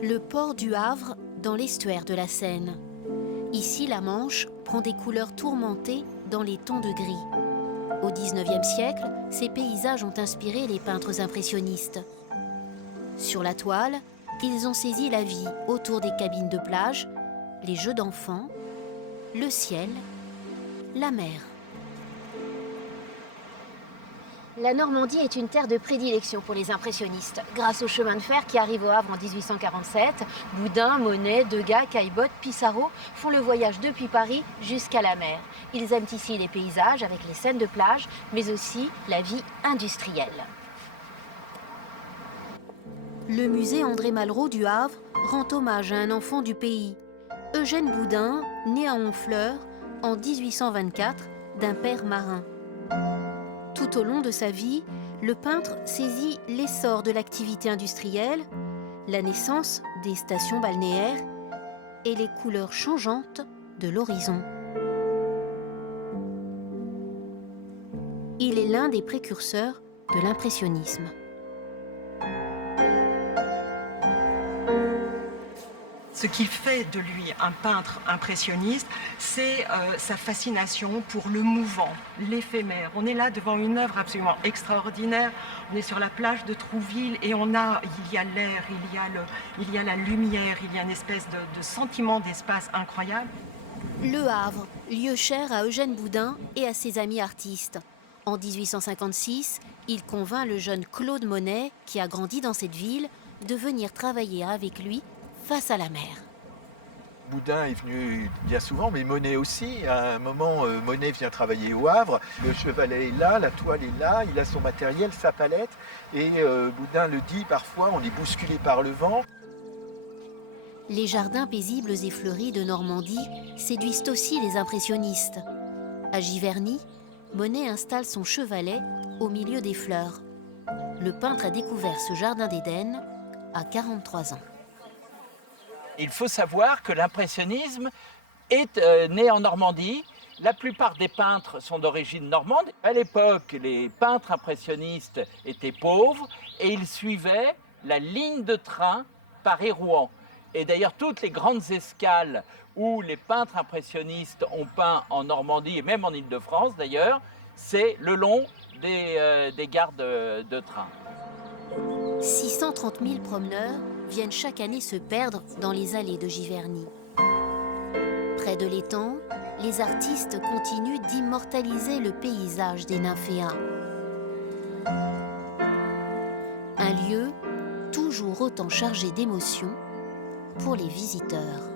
Le port du Havre dans l'estuaire de la Seine. Ici, la Manche prend des couleurs tourmentées dans les tons de gris. Au XIXe siècle, ces paysages ont inspiré les peintres impressionnistes. Sur la toile, ils ont saisi la vie autour des cabines de plage, les jeux d'enfants, le ciel, la mer. La Normandie est une terre de prédilection pour les impressionnistes. Grâce au chemin de fer qui arrive au Havre en 1847, Boudin, Monet, Degas, Caillebotte, Pissarro font le voyage depuis Paris jusqu'à la mer. Ils aiment ici les paysages avec les scènes de plage, mais aussi la vie industrielle. Le musée André Malraux du Havre rend hommage à un enfant du pays, Eugène Boudin, né à Honfleur en 1824 d'un père marin. Tout au long de sa vie, le peintre saisit l'essor de l'activité industrielle, la naissance des stations balnéaires et les couleurs changeantes de l'horizon. Il est l'un des précurseurs de l'impressionnisme. Ce qui fait de lui un peintre impressionniste, c'est sa fascination pour le mouvant, l'éphémère. On est là devant une œuvre absolument extraordinaire. On est sur la plage de Trouville et il y a l'air, il y a la lumière, il y a une espèce de sentiment d'espace incroyable. Le Havre, lieu cher à Eugène Boudin et à ses amis artistes. En 1856, il convainc le jeune Claude Monet, qui a grandi dans cette ville, de venir travailler avec lui face à la mer. Boudin est venu bien souvent, mais Monet aussi. À un moment, Monet vient travailler au Havre. Le chevalet est là, la toile est là, il a son matériel, sa palette. Et Boudin le dit parfois, on est bousculé par le vent. Les jardins paisibles et fleuris de Normandie séduisent aussi les impressionnistes. À Giverny, Monet installe son chevalet au milieu des fleurs. Le peintre a découvert ce jardin d'Éden à 43 ans. Il faut savoir que l'impressionnisme est né en Normandie. La plupart des peintres sont d'origine normande. À l'époque, les peintres impressionnistes étaient pauvres et ils suivaient la ligne de train Paris-Rouen. Et d'ailleurs, toutes les grandes escales où les peintres impressionnistes ont peint en Normandie et même en Île-de-France d'ailleurs, c'est le long des gares de train. 630 000 promeneurs viennent chaque année se perdre dans les allées de Giverny. Près de l'étang, les artistes continuent d'immortaliser le paysage des Nymphéens. Un lieu toujours autant chargé d'émotions pour les visiteurs.